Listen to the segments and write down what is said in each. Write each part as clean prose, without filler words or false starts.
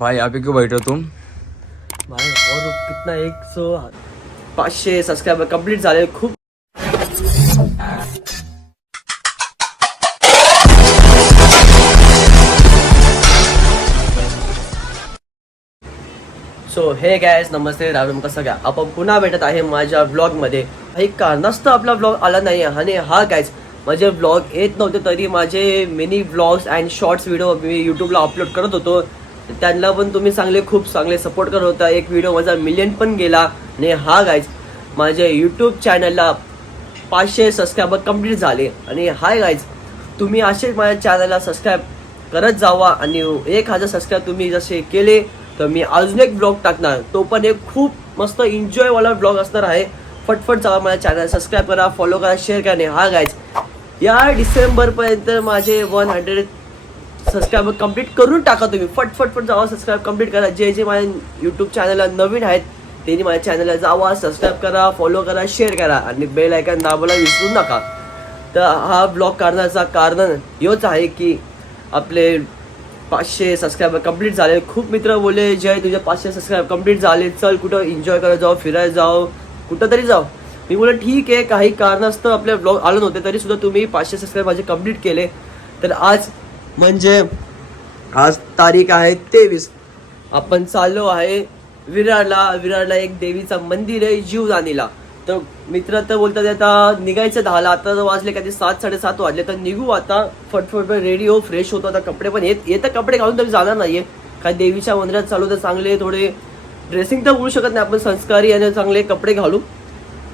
भाई अभी क्यों बैठे हो तुम? भाई और कितना 500 सबस्क्राइबर कंप्लीट झाले खूप. सो हे गायस नमस्ते राम कसं काय आपण पुन्हा भेटत आहे माझ्या ब्लॉगमध्ये. काही कारणास्तव आपला ब्लॉग आला नाही आणि हा गायस माझे ब्लॉग येत नव्हते तरी माझे mini blogs and shorts video मी यूट्यूबला अपलोड करत होतो. त्यांना पण तुम्ही खूप चांगले सपोर्ट करत होता. एक व्हिडिओ माझा मिलियन पण गेला आणि हा गायस माझ्या यूट्यूब चॅनलला 500 सबस्क्रायबर कंप्लीट झाले. आणि हाय गायस तुम्ही असेच माझ्या चॅनलला सबस्क्राईब करत जावा आणि 1000 सबस्क्राईब तुम्ही जसे केले तर मी अजून एक ब्लॉग टाकणार. तो पण एक खूप मस्त एन्जॉयवाला ब्लॉग असणार आहे. फटफट जावा माझ्या चॅनल सबस्क्राईब करा, फॉलो करा, शेअर करा. हा गायस या डिसेंबरपर्यंत माझे 100 सबस्क्रायबर कंप्लीट करून टाका. तुम्ही फटफट जावा सबस्क्राईब कंप्लीट करा. जे जे माझ्या यूट्यूब चॅनलला नवीन आहेत त्यांनी माझ्या चॅनलला जावा, सबस्क्राईब करा, फॉलो करा, शेअर करा आणि बेल आयकॉन दाबायला विसरू नका. तर हा ब्लॉग करण्याचा कारण हेच आहे की आपले 500 सबस्क्रायबर कंप्लीट झाले. खूप मित्र बोलले जय तुझे 500 सबस्क्रायबर कंप्लीट झाले, चल कुठं एन्जॉय करत जाऊ, फिरायला जाऊ, कुठं तरी जाऊ. मी बोललो ठीक आहे, काही कारणास्तव आपले ब्लॉग आले नव्हते तरी सुद्धा तुम्ही 500 सबस्क्राईब माझे कंप्लीट केले. तर आज म्हणजे आज तारीख आहे 23. आपण चाललो आहे विरारला एक देवीचं मंदिर आहे जीवदानीला. तर मित्र तर बोलतात आता निघायचं 10ला, आता वाजले का ते 7-7:30 वाजले. तर निघू आता फटफट रेडी हो, फ्रेश होतो. आता कपडे पण येतं कपडे घालून तरी जाणार नाहीये. काय देवीच्या मंदिरात चालू तर चांगले थोडे ड्रेसिंग तर बोलू शकत नाही आपण, संस्कारी आणि चांगले कपडे घालू.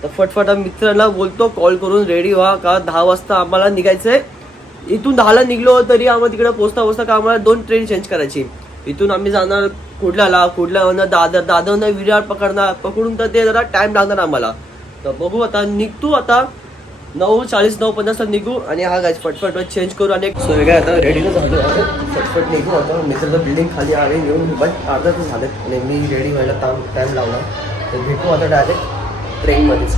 तर फटफट मित्रांना बोलतो कॉल करून रेडी व्हा का 10 वाजता आम्हाला निघायचंय. इथून 10ला निघलो तरी आम्हाला तिकडे पोचता का आम्हाला 2 ट्रेन चेंज करायची. इथून आम्ही जाणार कुठल्याला दादरनं विरार पकडून तर ते जरा टाइम लागणार आम्हाला. तर बघू आता निघतो आता 9:40 9:50 निघू. आणि हा गाइस फटफट चेंज करू आणि काय आता रेडीला झालो. फटफट निघू आता. मित्राचं बिल्डिंग खाली आहे येऊन बट अर्धा तास झाले आणि मी रेडी व्हायला टाइम लावला. तर भेटू आता डायरेक्ट ट्रेनमध्येच.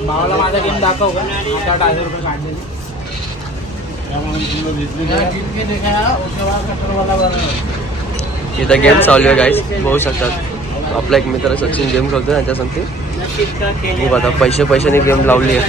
भावाला माझा गेम दाखव का? आता 2,000 रुपये काढलेले. इथं गेम चालू आहे गाईस, बघू शकतात. आपला एक मित्र सचिन गेम खेळतोय त्यांच्या सांगते खूप आता पैशाने गेम लावली आहे.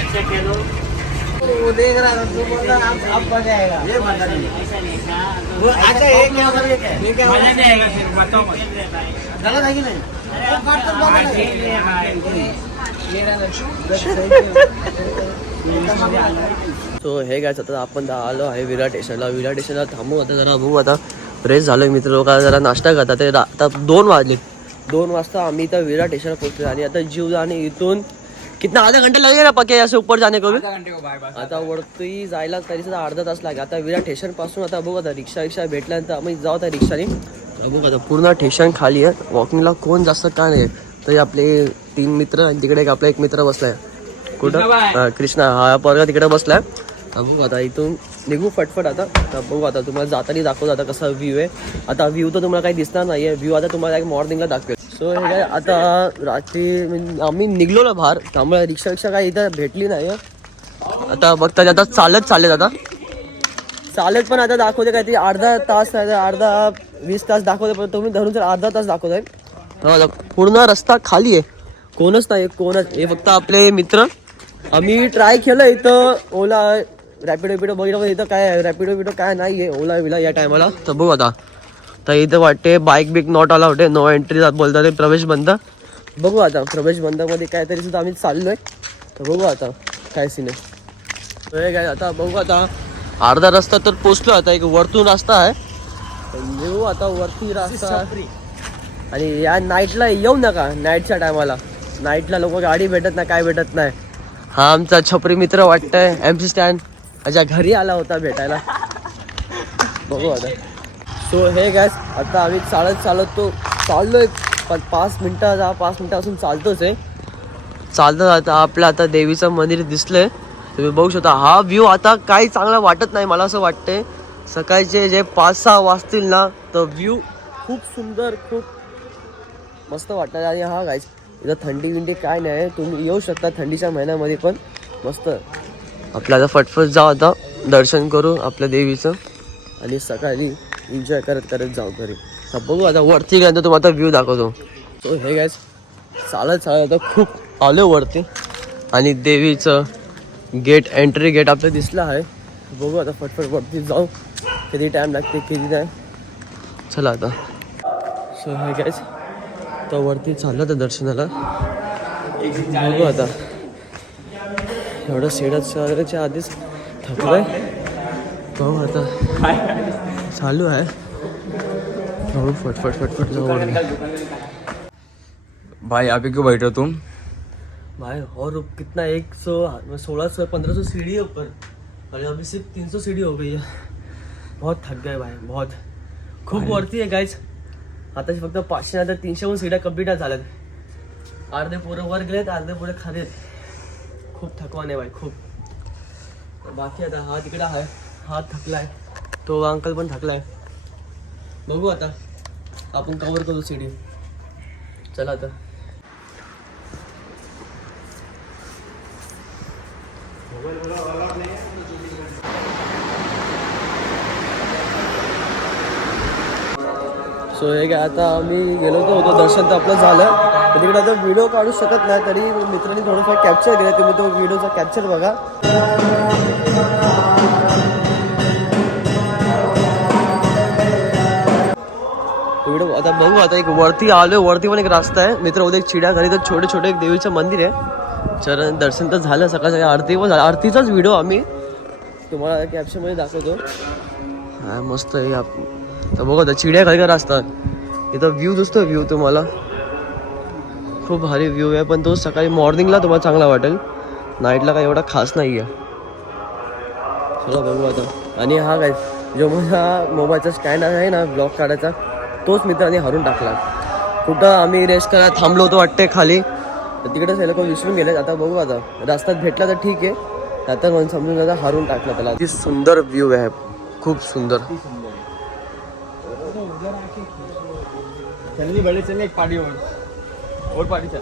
सो हे गायचं आता आपण आलो आहे विरार स्टेशनला थांबू. आता जरा बघू आता फ्रेश झालोय. मित्र लोक जरा नाश्ता करतात. ते आता 2 वाजले. 2 वाजता आम्ही इथं विरार स्टेशनला पोहोचलो आणि आता जीवदानी इथून कितना आधा घंटा लगेगा पक्के ऐसे ऊपर जाने को भी. आता वरती जायला तरी सुद्धा अर्धा तास लागेल. आता विरार स्टेशन पासून आता बघू आता रिक्षा भेटल्यानंतर आम्ही जाऊ त्या रिक्षाने. बघू आता पूर्ण स्टेशन खाली आहे. वॉकिंगला कोण जास्त का नाही. तरी आपले 3 मित्र आणि तिकडे आपला एक मित्र बसलाय. कुठं कृष्णा हा पोरगा तिकडे बसलाय. बघू आता इथून निघू फटफट आता. बघू आता तुम्हाला जाताना दाखवतो आता कसा व्ह्यू आहे. आता व्ह्यू तर तुम्हाला काही दिसणार नाही आहे. व्ह्यू आता तुम्हाला एक मॉर्निंगला दाखवेल. सो हे काय आता रात्री आम्ही निघलो ना बाहेर, त्यामुळे रिक्षा काही इथं भेटली नाही. आता बघता आता चालत पण आता दाखवते काहीतरी अर्धा तास अर्धा 20 तास दाखवते. पण तुम्ही धरून जर अर्धा तास दाखवत आहे. पूर्ण रस्ता खाली आहे, कोणच नाही. हे फक्त आपले मित्र. आम्ही ट्राय केलं इथं ओला रॅपिडो बघितलं इथं काय रॅपिडो काय नाही आहे ओला विला या टायमाला. तर बघू आता. तर इथं वाटते बाईक बिक नॉट आला होते, नो एंट्री बोलतात ते, प्रवेश बंद. बघू आता प्रवेश बंदामध्ये काहीतरी सुद्धा आम्ही चाललोय. तर बघू आता काय सीन आहे काय. आता बघू आता अर्धा रस्ता तर पोचलो. आता एक वरतून रस्ता आहे, येऊ आता वरती रस्ता. आणि या नाईटला येऊ नका. नाईटच्या टायमाला नाईटला लोक गाडी भेटत नाही, काय भेटत नाही. हा आमचा छपरी मित्र वाटतंय MC स्टँड माझ्या घरी आला होता भेटायला. बघू आता. सो हे गॅस आता आम्ही चाललोय 5 मिनिटापासून चालतोच आहे. चालतं आपलं आता देवीचं मंदिर दिसलंय तुम्ही बघू शकता. हा व्ह्यू आता काही चांगला वाटत नाही मला असं वाटतंय. सकाळचे जे 5-6 वाजतील ना तर व्ह्यू खूप सुंदर, खूप मस्त वाटणार. आणि हा गाईज इथं थंडी विंडी काय नाही आहे, तुम्ही येऊ शकता थंडीच्या महिन्यामध्ये पण. मस्त आपल्याला फटफट जाऊ आता, दर्शन करू आपल्या देवीचं आणि सकाळी एन्जॉय करत करत जाऊ घरी. तर बघू आता वरती गेल्यानंतर तुम्हाला आता व्ह्यू दाखवतो. सो हे गाईज चालत आता खूप आलो वरती आणि देवीचं गेट एंट्री गेट आपलं दिसलं आहे. बघू आता फटफट वरती जाऊ, किती टाईम लागते किती नाही. चला आता. सो हे गाईज तर वरती चाललं तर दर्शनाला. बघू आता एवढं शेडाच्या आधीच थकलोय. बघू आता चालू आहे. बघू फटफट जाऊ. भाई यहाँ पे क्यों बैठे हो तुम? भाई और कितना 1600-1500 सीढ़ी है ऊपर और अभी सिर्फ 300 सीढ़ी हो गई है. बहुत थक गए भाई, बहुत खूप वरती आहे गाईज. आताची फक्त 500 नाही तर 300 सीड्या कंप्लीट झाल्यात. अर्धे पोरं वर गेलेत, अर्धे पोरं खाली आहेत. खूप थकवान आहे भाई खूप. बाकी आता हा तिकडे आहे, हा थकलाय, तो अंकल पण थकलाय. बघू आता आपण कव्हर करू सीडी. चला आता. सो हे काय आता आम्ही गेलो होतो दर्शन तर आपलं झालं. तर तिकडे आता व्हिडिओ काढू शकत नाही, तरी मित्रांनी थोडंफार कॅप्चर केलं. तुम्ही तो व्हिडिओचा कॅप्चर बघा. व्हिडिओ आता बघू. आता एक वरती आलो, वरती पण एक रस्ता आहे मित्र. उद्या एक चिड्याघरी तर छोटे छोटे एक देवीचं मंदिर आहे. चरण दर्शन तर झालं, सकाळी आरती पण झालं. आरतीचाच व्हिडिओ आम्ही तुम्हाला कॅप्शनमध्ये दाखवतो. हा मस्त आहे. तर बघू आता चिड्याघरी का रस्ता, इथं व्ह्यू दिसतो. व्ह्यू तुम्हाला खूप भारी व्ह्यू आहे, पण तो सकाळी मॉर्निंगला तुम्हाला चांगला वाटेल, नाईटला काय एवढा खास नाही आहे. चला बघू आता. आणि हा काय जो माझा मोबाईलचा स्टँड आहे ना ब्लॉग काढायचा, तोच मित्रांनी हरून टाकला. कुठं आम्ही रेस्ट करायला थांबलो होतो वाटते खाली, तर तिकडेच हे लोक विसरून गेले. आता बघू आता रस्त्यात भेटला तर ठीक आहे, आता म्हणून समजून जाता हरून टाकला त्याला. किती सुंदर व्ह्यू आहे, खूप सुंदर. एक पार्टी और पार्टी चल.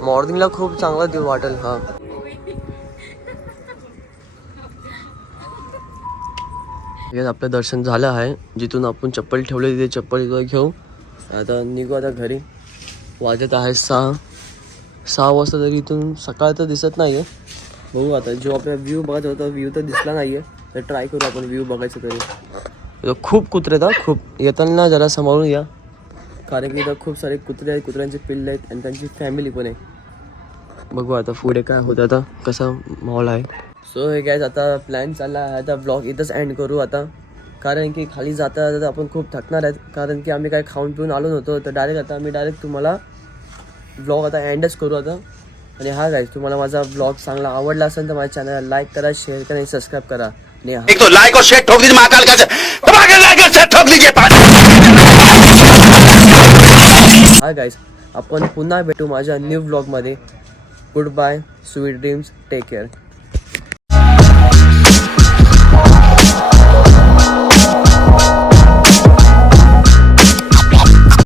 मॉर्निंगला खूप चांगला व्ह्यू वाटेल. हा आपलं दर्शन झालं आहे. जिथून आपण चप्पल ठेवले तिथे चप्पल इथं घेऊ. आता निघू आता घरी. वाजत आहे 6 वाजता. तरी इथून सकाळ तर दिसत नाही आहे. बघू आता जो आपला व्ह्यू बघायचा होता, व्ह्यू तर दिसला नाही आहे, तर ट्राय करू आपण व्ह्यू बघायचं तरी. इथं खूप कुत्रे आहेत, खूप. येताना जरा सांभाळून या, कारण की इथं खूप सारे कुत्रे आहेत, कुत्र्यांचे पिल्ले आहेत आणि त्यांची फॅमिली पण आहे. बघू आता पुढे काय होतं, आता कसा माहोल आहे. सो हे गाईज आता प्लॅन चालला आहे. आता ब्लॉग इथंच एंड करू आता, कारण की खाली जाता जाता आपण खूप थकणार आहेत, कारण की आम्ही काय खाऊन पिऊन आलो नव्हतो. तर डायरेक्ट तुम्हाला ब्लॉग आता एंडच करू आता. आणि हा गाईज तुम्हाला माझा ब्लॉग चांगला आवडला असेल तर माझ्या चॅनलला लाईक करा, शेअर करा आणि सबस्क्राईब करा. आणि एक तो लाइक और शेयर ठोक दीजिए महाकाल का लाइक और शेयर ठोक दीजिए. हा गाईज आपण पुन्हा भेटू माझ्या न्यू ब्लॉगमध्ये. Goodbye, sweet dreams, take care.